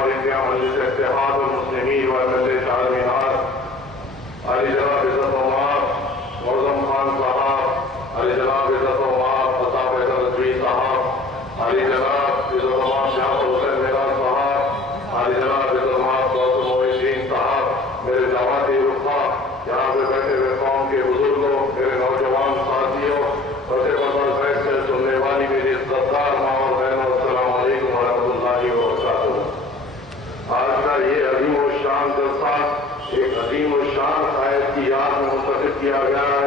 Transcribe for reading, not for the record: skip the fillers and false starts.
اور انتہا مجلس اتحاد المسلمین والملت عالمینات علی جناب عزت و مآب معظم خان صاحب، علی جناب عزت و مآب عطا فیصل رضوی صاحب، علی جناب عزت و مآب جعفر حسین میران صاحب، علی جناب عزت و مآب قاسم محی الدین صاحب، میرے دعوتی رفقا، یہاں پہ بیٹھے ہوئے قوم کے بزرگوں، میرے نوجوان ساتھیوں، پردے پر بیٹھ کر سننے والی میری عزتدار ماں اور بہنوں، السلام علیکم ورحمۃ اللہ وبرکاتہ۔ آج کا یہ عظیم و شان جلسہ ایک عظیم و شان قائد کی یاد میں منتخب کیا گیا